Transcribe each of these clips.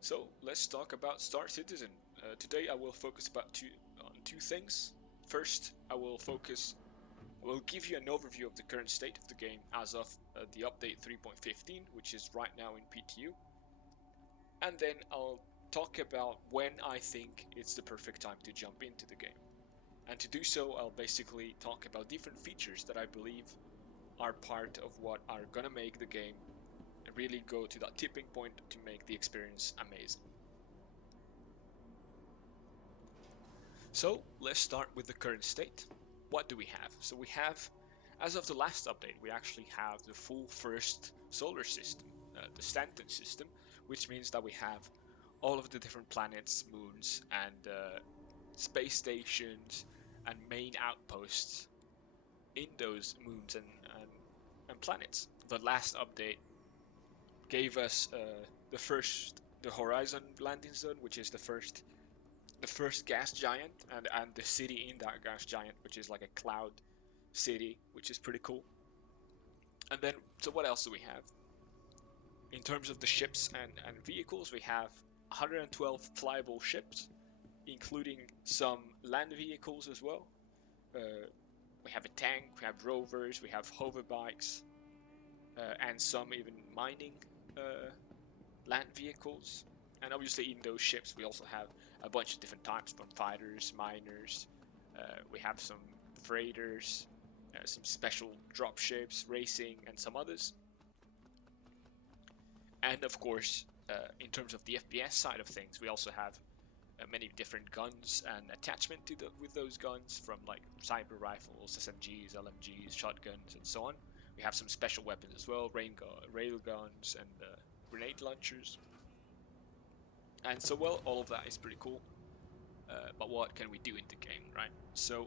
So let's talk about Star Citizen. Today I will focus on two things. First, I will give you an overview of the current state of the game as of the update 3.15, which is right now in PTU, and then I'll talk about when I think it's the perfect time to jump into the game. And to do so, I'll basically talk about different features that I believe are part of what are gonna make the game really go to that tipping point to make the experience amazing. So let's start with the current state. What do we have? So we have, as of the last update, we actually have the full first solar system, the Stanton system, which means that we have all of the different planets, moons, and space stations and main outposts in those moons and planets. The last update gave us the Horizon landing zone, which is the first gas giant, and the city in that gas giant, which is like a cloud city, which is pretty cool. And then, so what else do we have? In terms of the ships and vehicles, we have 112 flyable ships, including some land vehicles as well. Uh, we have a tank, we have rovers, we have hover bikes, and some even mining uh, land vehicles. And obviously, in those ships, we also have a bunch of different types from fighters, miners. We have some freighters, some special drop ships, racing, and some others. And of course, in terms of the FPS side of things, we also have many different guns and attachment with those guns, from like sniper rifles, SMGs, LMGs, shotguns, and so on. We have some special weapons as well, rail guns, and grenade launchers. And so, well, all of that is pretty cool. But what can we do in the game, right? So,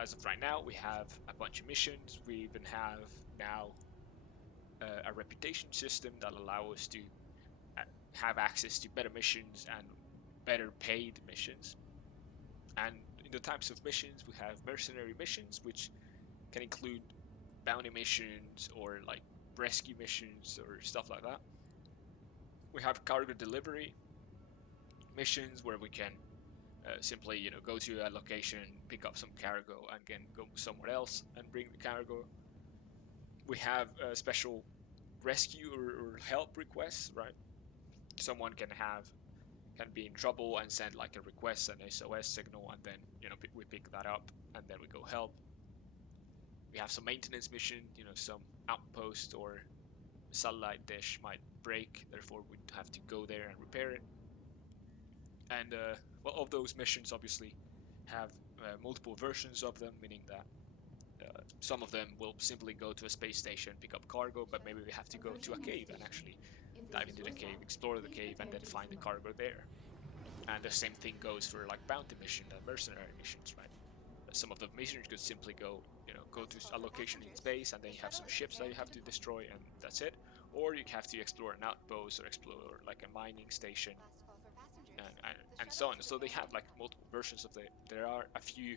as of right now, we have a bunch of missions. We even have now a reputation system that allow us to have access to better missions and better paid missions. And in the types of missions, we have mercenary missions, which can include bounty missions or like rescue missions or stuff like that. We have cargo delivery missions where we can simply, go to a location, pick up some cargo, and then go somewhere else and bring the cargo. We have special rescue or help requests, right? Someone can be in trouble and send like a request, an SOS signal, and then we pick that up and then we go help. We have some maintenance mission, some outpost or satellite dish might break, therefore we'd have to go there and repair it. And well, all those missions obviously have multiple versions of them, meaning that some of them will simply go to a space station, pick up cargo, but maybe we have to go to a cave and actually dive into the cave, explore the cave, and then find the cargo there. And the same thing goes for like bounty mission and mercenary missions, right? Some of the missions could simply go to a location in space, and then you have some ships that you have to destroy, and that's it. Or you have to explore an outpost or explore like a mining station, and so on. So they have like multiple versions of it. There are a few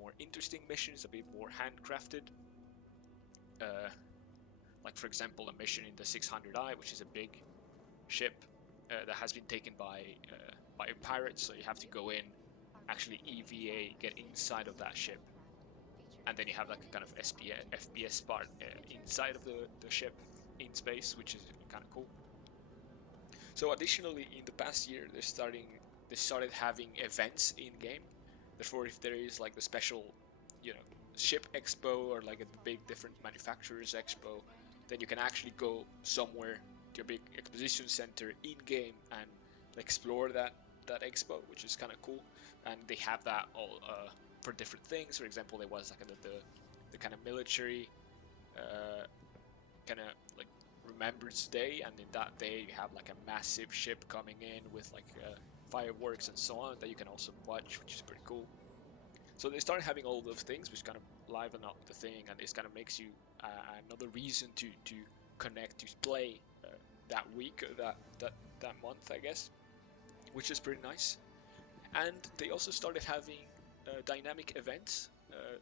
more interesting missions, a bit more handcrafted. Uh, like for example, a mission in the 600i, which is a big ship that has been taken by pirates. So you have to go in, actually EVA, get inside of that ship, and then you have like a kind of FPS part inside of the ship in space, which is kind of cool. So additionally, in the past year, they started having events in game. Therefore, if there is like the special, you know, ship expo or like a big different manufacturers expo, then you can actually go somewhere to a big exposition center in game and explore that expo, which is kind of cool. And they have that all for different things. For example, there was like the kind of military uh, kind of like Remembrance Day, and in that day you have like a massive ship coming in with like fireworks and so on that you can also watch, which is pretty cool. So they started having all those things, which kind of liven up the thing, and it kind of makes you another reason to connect to play that week, that month, I guess, which is pretty nice. And they also started having dynamic events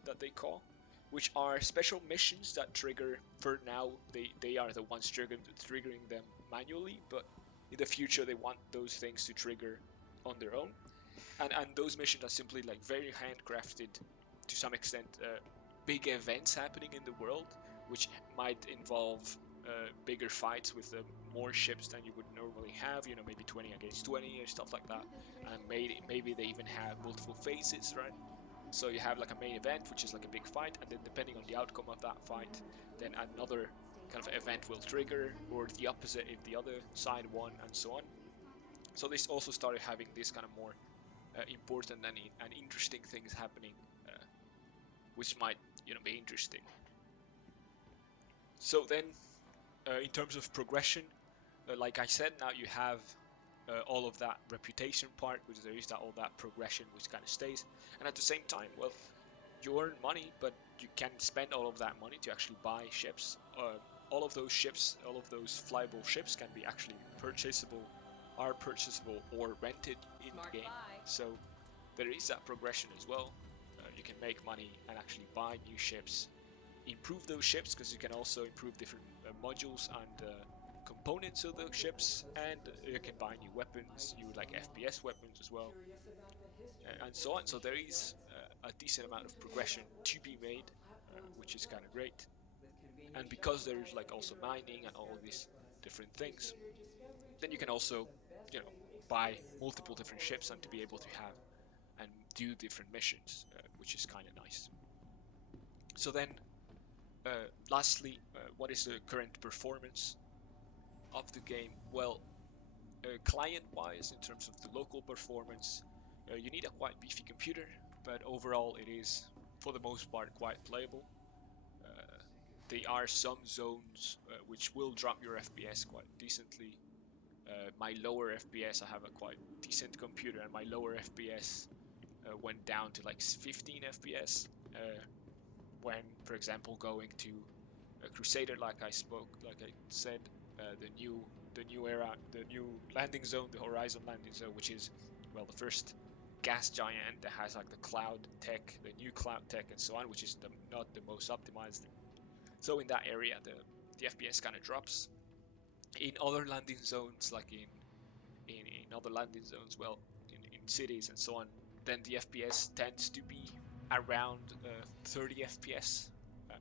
that they call, which are special missions that trigger. For now, they are the ones triggering them manually, but in the future they want those things to trigger on their own, and those missions are simply like very handcrafted to some extent. Big events happening in the world, which might involve bigger fights with more ships than you would normally have. You know, maybe 20 against 20 or stuff like that. And maybe they even have multiple phases, right? So you have like a main event, which is like a big fight, and then depending on the outcome of that fight, then another kind of event will trigger, or the opposite if the other side won, and so on. So they also started having this kind of more important and interesting things happening, which might be interesting. So then, in terms of progression, like I said, now you have all of that reputation part, which there is all that progression which kind of stays, and at the same time, well, you earn money, but you can spend all of that money to actually buy ships. All of those ships, all of those flyable ships can be actually are purchasable or rented in the game. So there is that progression as well. You can make money and actually buy new ships, improve those ships, because you can also improve different modules and components of those ships, and you can buy new weapons, new like FPS weapons as well, and so on. So there is a decent amount of progression to be made, which is kind of great. And because there's like also mining and all these different things, then you can also, you know, buy multiple different ships and to be able to have and do different missions, which is kind of nice. So then, lastly, what is the current performance of the game? Well, client-wise, in terms of the local performance, you need a quite beefy computer, but overall it is, for the most part, quite playable. Uh, there are some zones which will drop your FPS quite decently. My lower FPS, I have a quite decent computer, and my lower FPS went down to like 15 FPS when, for example, going to Crusader, like I said, the new era, the new landing zone, the Horizon landing zone, which is, well, the first gas giant that has like the cloud tech, the new cloud tech, and so on, which is not the most optimized. So in that area, the FPS kind of drops. In other landing zones, like in other landing zones, well, in cities and so on, then the FPS tends to be around 30 FPS,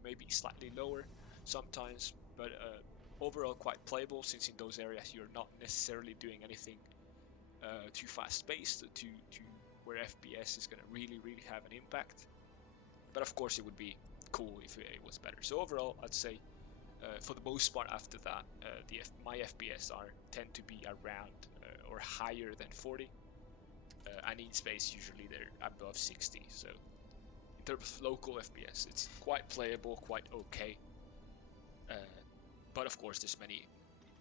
maybe slightly lower sometimes, but overall quite playable, since in those areas you're not necessarily doing anything too fast paced to where FPS is going to really have an impact. But of course it would be cool if it was better. So overall, I'd say for the most part after that, my FPS tend to be around or higher than 40. And in space usually they're above 60. So in terms of local FPS, it's quite playable, quite okay. But of course, there's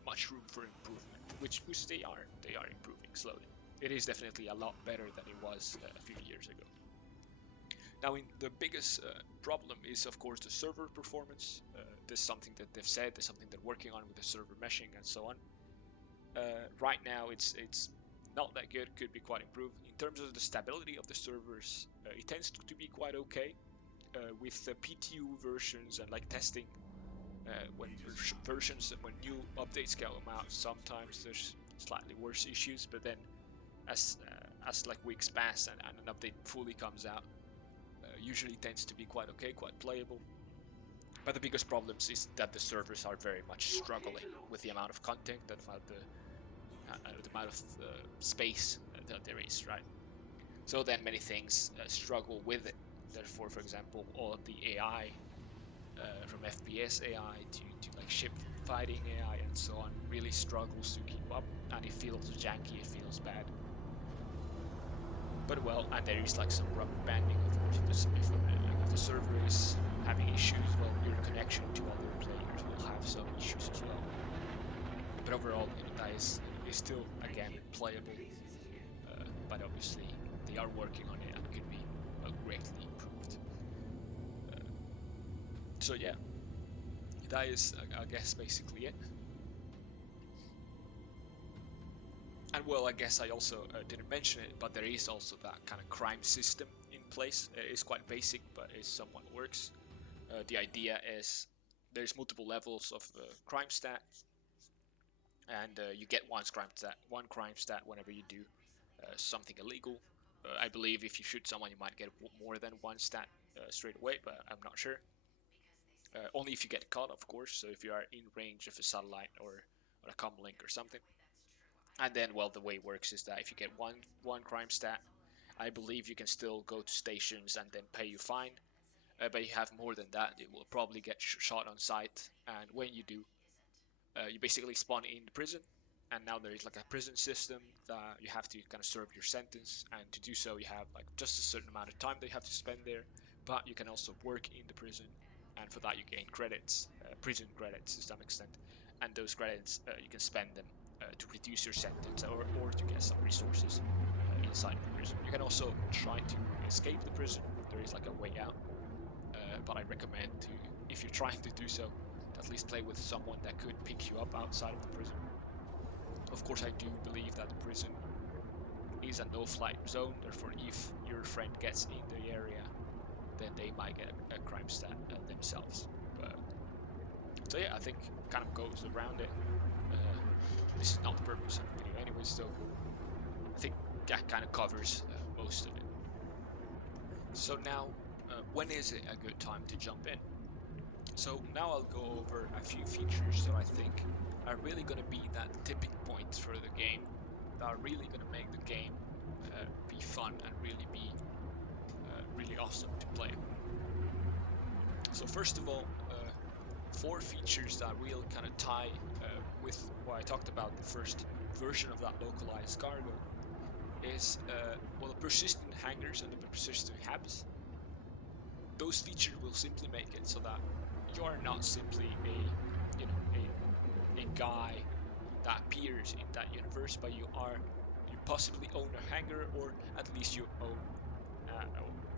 much room for improvement, which they are improving slowly. It is definitely a lot better than it was a few years ago. Now, the biggest problem is, of course, the server performance. There's something that they've said, there's something they're working on with the server meshing and so on. Right now, it's not that good, could be quite improved. In terms of the stability of the servers, it tends to be quite okay. With the PTU versions and like testing, when new updates come out, sometimes there's slightly worse issues, but then as like weeks pass and an update fully comes out, usually tends to be quite okay, quite playable. But the biggest problems is that the servers are very much struggling with the amount of content, the amount of space that there is, right? So then many things struggle with it. Therefore, for example, all of the AI, from FPS AI to like ship fighting AI and so on, really struggles to keep up, and it feels janky, it feels bad. But well, and there is like some rubber banding, of course. If the server is having issues, well, your connection to other players will have some issues as well. But overall, that is still, again, playable. But obviously, they are working on it and could be greatly improved. So yeah, that is, I guess, basically it. And well, I guess I also didn't mention it, but there is also that kind of crime system in place. It's quite basic, but it somewhat works. The idea is there's multiple levels of crime stat, and you get one crime stat whenever you do something illegal. I believe if you shoot someone, you might get more than one stat straight away, but I'm not sure. Only if you get caught, of course. So if you are in range of a satellite or a comlink or something. And then, well, the way it works is that if you get one crime stat, I believe you can still go to stations and then pay your fine. But you have more than that, you will probably get shot on sight. And when you do, you basically spawn in the prison, and now there is like a prison system that you have to kind of serve your sentence, and to do so you have like just a certain amount of time that you have to spend there, but you can also work in the prison, and for that you gain credits, prison credits to some extent, and those credits you can spend them to reduce your sentence or to get some resources inside the prison. You can also try to escape the prison. There is like a way out, but I recommend to, if you're trying to do so, at least play with someone that could pick you up outside of the prison. Of course, I do believe that the prison is a no-flight zone, therefore if your friend gets in the area, then they might get a crime stat themselves. But, so yeah, I think kind of goes around it. This is not the purpose of the video anyways, so I think that kind of covers most of it. So now, when is it a good time to jump in? So now I'll go over a few features that I think are really going to be that tipping point for the game, that are really going to make the game be fun and really be really awesome to play. So first of all, four features that will kind of tie with what I talked about, the first version of that localized cargo, is well, the persistent hangars and the persistent hubs. Those features will simply make it so that you are not simply a guy that appears in that universe, but you possibly own a hangar, or at least you own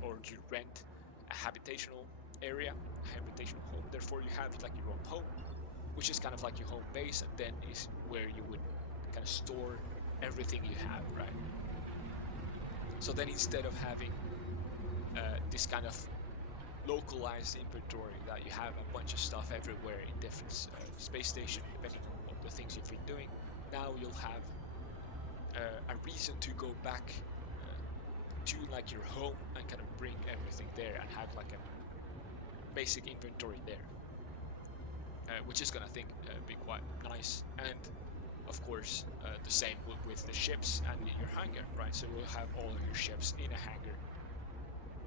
or you rent a habitational area, a habitational home. Therefore, you have like your own home, which is kind of like your home base, and then is where you would kind of store everything you have, right? So then instead of having this kind of localized inventory that you have a bunch of stuff everywhere in different space station, depending on the things you've been doing, now you'll have a reason to go back to like your home and kind of bring everything there and have like a basic inventory there, which is gonna think be quite nice. And of course the same with the ships and your hangar, right? So you'll have all of your ships in a hangar,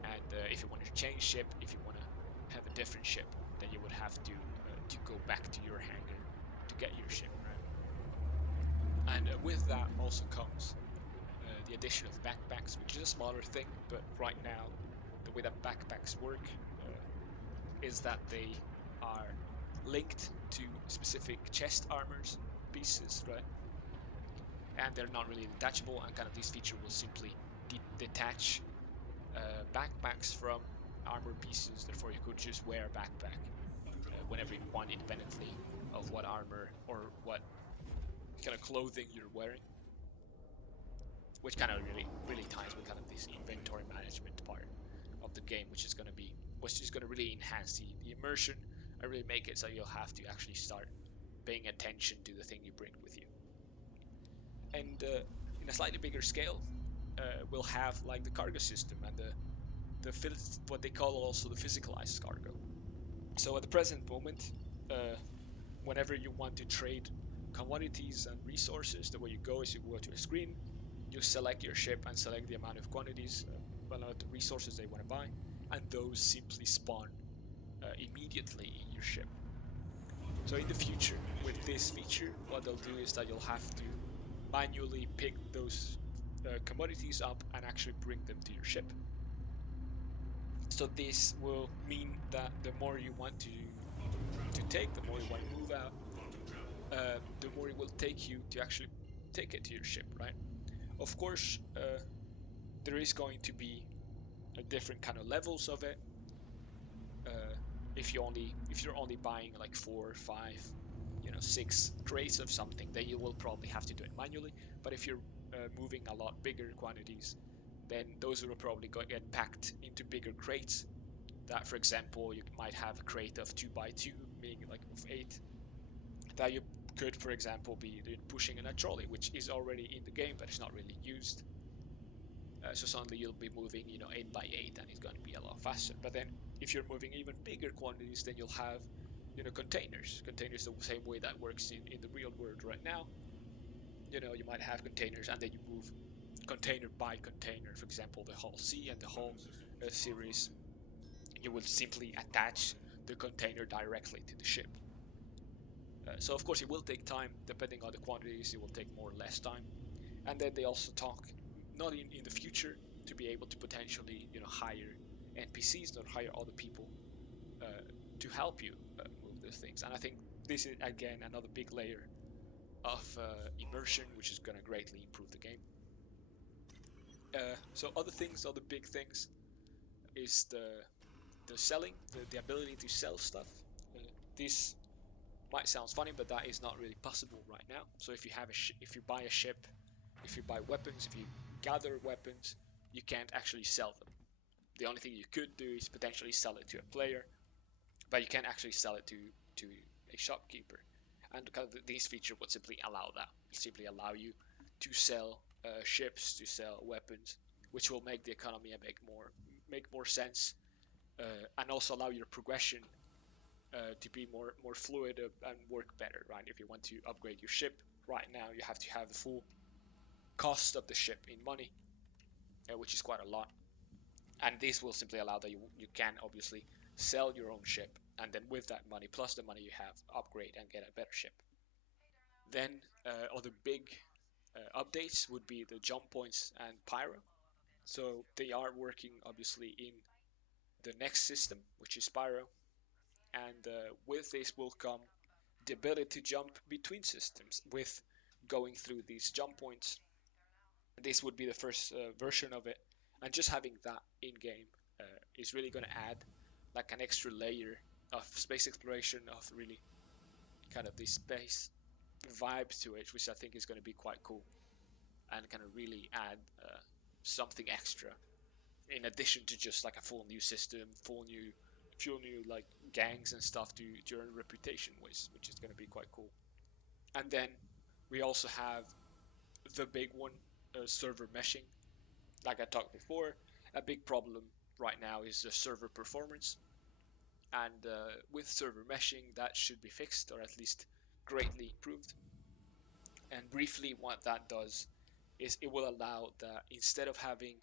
and if you want to change ship, if you want to have a different ship, then you would have to go back to your hangar to get your ship, right? And with that also comes the addition of backpacks, which is a smaller thing, but right now the way that backpacks work is that they are linked to specific chest armors pieces, right? And they're not really detachable, and kind of this feature will simply detach backpacks from armor pieces. Therefore, you could just wear a backpack whenever you want, independently of what armor or what kind of clothing you're wearing, which kind of really ties with kind of this inventory management part of the game, which is going to really enhance the immersion and really make it so you'll have to actually start paying attention to the thing you bring with you. And in a slightly bigger scale, we'll have like the cargo system and what they call also the physicalized cargo. So at the present moment, whenever you want to trade commodities and resources, the way you go is you go to a screen, you select your ship and select the amount of quantities, amount of resources they want to buy, and those simply spawn immediately in your ship. So in the future, with this feature, what they'll do is that you'll have to manually pick those commodities up and actually bring them to your ship. So this will mean that the more you want to take, the more you want to move out, the more it will take you to actually take it to your ship, right? Of course, there is going to be a different kind of levels of it. If you're only buying like 4, 5, 6 crates of something, then you will probably have to do it manually. But if you're moving a lot bigger quantities, then those will probably get packed into bigger crates. That, for example, you might have a crate of 2x2, meaning like of 8, that you could, for example, be pushing in a trolley, which is already in the game, but it's not really used. So suddenly you'll be moving, 8 by 8, and it's going to be a lot faster. But then, if you're moving even bigger quantities, then you'll have, containers. Containers the same way that works in the real world right now. You might have containers, and then you move container by container. For example, the Hull C and the Hull series, you will simply attach the container directly to the ship. So of course it will take time, depending on the quantities. It will take more or less time. And then they also talk, not in the future, to be able to potentially hire NPCs, not hire other people uh, to help you move those things. And I think this is again another big layer of immersion, which is going to greatly improve the game. So other big things is the selling, the ability to sell stuff. This might sound funny, but that is not really possible right now. So if you buy a ship, if you buy weapons, if you gather weapons, you can't actually sell them. The only thing you could do is potentially sell it to a player, but you can't actually sell it to a shopkeeper. And kind of this feature would simply allow that. It'll simply allow you to sell ships, to sell weapons, which will make the economy make more sense, and also allow your progression to be more fluid and work better. Right? If you want to upgrade your ship, right now you have to have the full cost of the ship in money, which is quite a lot. And this will simply allow that you can obviously sell your own ship, and then with that money plus the money you have, upgrade and get a better ship. Then other big updates would be the jump points and pyro. So they are working obviously in the next system, which is pyro, and with this will come the ability to jump between systems with going through these jump points. This would be the first version of it, and just having that in game is really going to add like an extra layer of space exploration, of really kind of this space vibe to it, which I think is going to be quite cool and kind of really add something extra in addition to just like a full new system, full new like gangs and stuff to earn reputation with, which is going to be quite cool. And then we also have the big one, server meshing. Like I talked before, a big problem right now is the server performance, and with server meshing that should be fixed or at least greatly improved. And briefly, what that does is it will allow that instead of having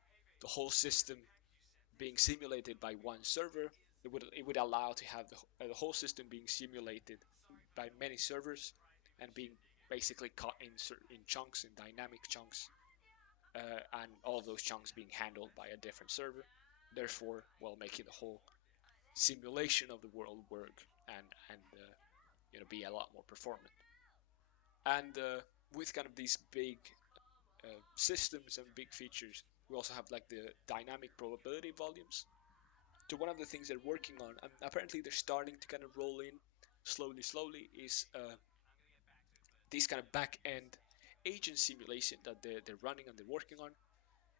the whole system being simulated by one server, it would allow to have the whole system being simulated by many servers and being basically cut in chunks, in dynamic chunks, and all of those chunks being handled by a different server. Therefore, while making the whole simulation of the world work and be a lot more performant. And with kind of these big systems and big features, we also have like the dynamic probability volumes. So one of the things they're working on, and apparently they're starting to kind of roll in slowly, is this kind of back end agent simulation that they're running and they're working on.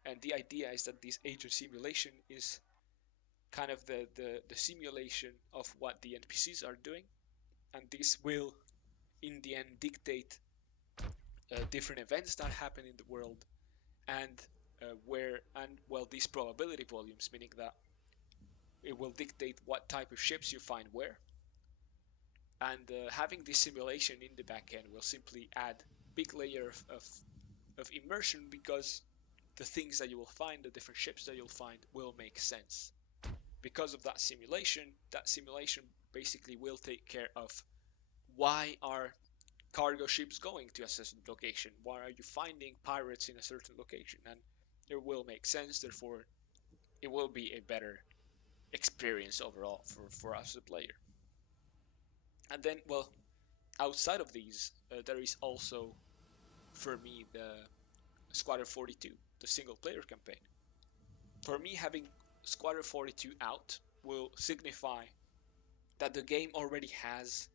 And the idea is that this agent simulation is kind of the simulation of what the NPCs are doing, and this will in the end dictate different events that happen in the world, and these probability volumes, meaning that it will dictate what type of ships you find where. And having this simulation in the backend will simply add big layer of immersion, because the things that you will find, the different ships that you'll find, will make sense. Because of that simulation basically will take care of why are cargo ships going to a certain location, why are you finding pirates in a certain location, and it will make sense. Therefore, it will be a better experience overall for us as a player. And then, well, outside of these, there is also, for me, the Squadron 42, the single player campaign. For me, having Squadron 42 out will signify that the game already has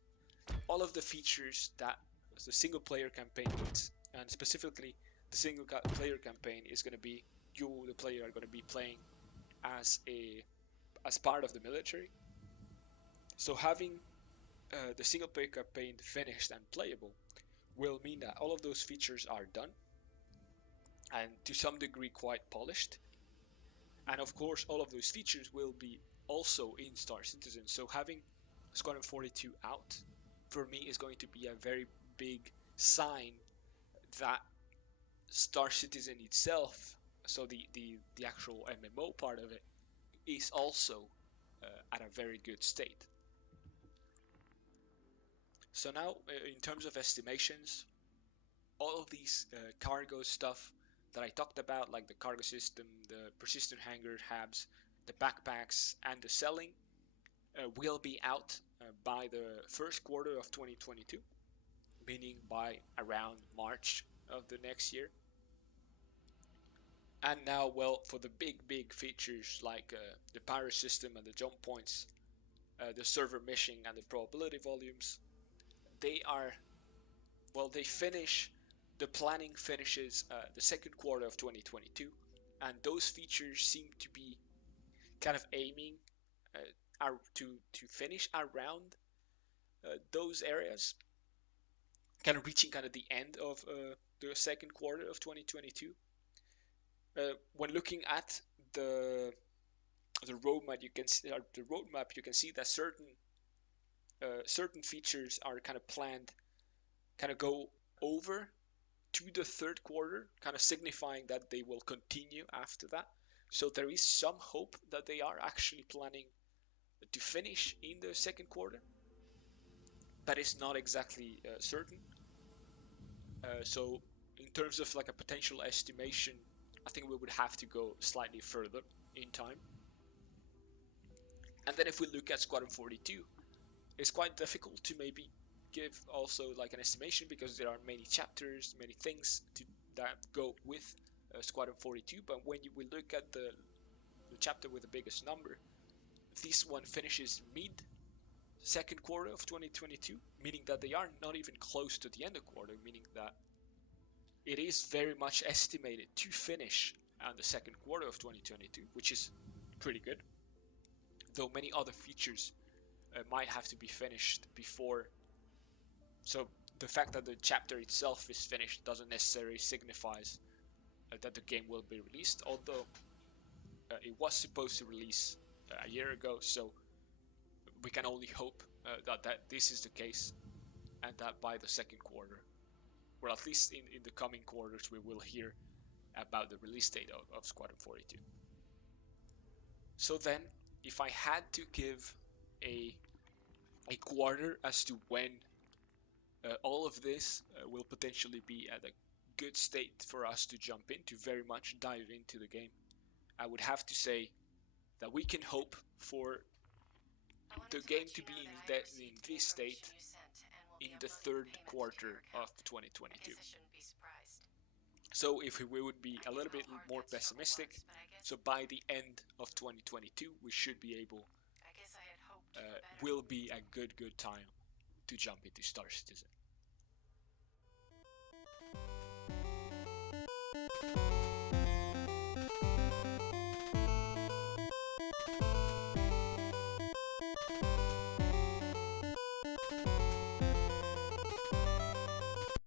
all of the features that the single player campaign needs. And specifically, the single player campaign is going to be you, the player, are going to be playing as part of the military. So having the single player campaign finished and playable will mean that all of those features are done and to some degree quite polished. And of course, all of those features will be also in Star Citizen. So having Squadron 42 out for me is going to be a very big sign that Star Citizen itself, so the actual MMO part of it, is also at a very good state. So now, in terms of estimations, all of these cargo stuff that I talked about, like the cargo system, the persistent hangar habs, the backpacks, and the selling, will be out by the first quarter of 2022, meaning by around March of the next year. And now, well, for the big features like the power system and the jump points, the server meshing and the probability volumes, they are, well, they finish, the planning finishes the second quarter of 2022, and those features seem to be kind of aiming to finish around those areas, kind of reaching kind of the end of the second quarter of 2022. When looking at the the roadmap, you can see that certain features are kind of planned, kind of go over to the third quarter, kind of signifying that they will continue after that. So there is some hope that they are actually planning to finish in the second quarter, but it's not exactly certain. So in terms of like a potential estimation, I think we would have to go slightly further in time. And then if we look at Squadron 42, it's quite difficult to maybe give also like an estimation because there are many chapters, many things that go with Squadron 42. But when we look at the chapter with the biggest number, this one finishes mid second quarter of 2022, meaning that they are not even close to the end of quarter, meaning that it is very much estimated to finish on the second quarter of 2022, which is pretty good. Though many other features might have to be finished before. So the fact that the chapter itself is finished doesn't necessarily signifies that the game will be released, although it was supposed to release a year ago, so we can only hope that this is the case and that by the second quarter, or at least in the coming quarters, we will hear about the release date of Squadron 42. So then, if I had to give a quarter as to when all of this will potentially be at a good state for us to jump into, very much dive into the game, I would have to say that we can hope for the game to be in this state in the third quarter of 2022. So if we would be a little bit more pessimistic, so by the end of 2022, we should be able, will be a good time to jump into Star Citizen.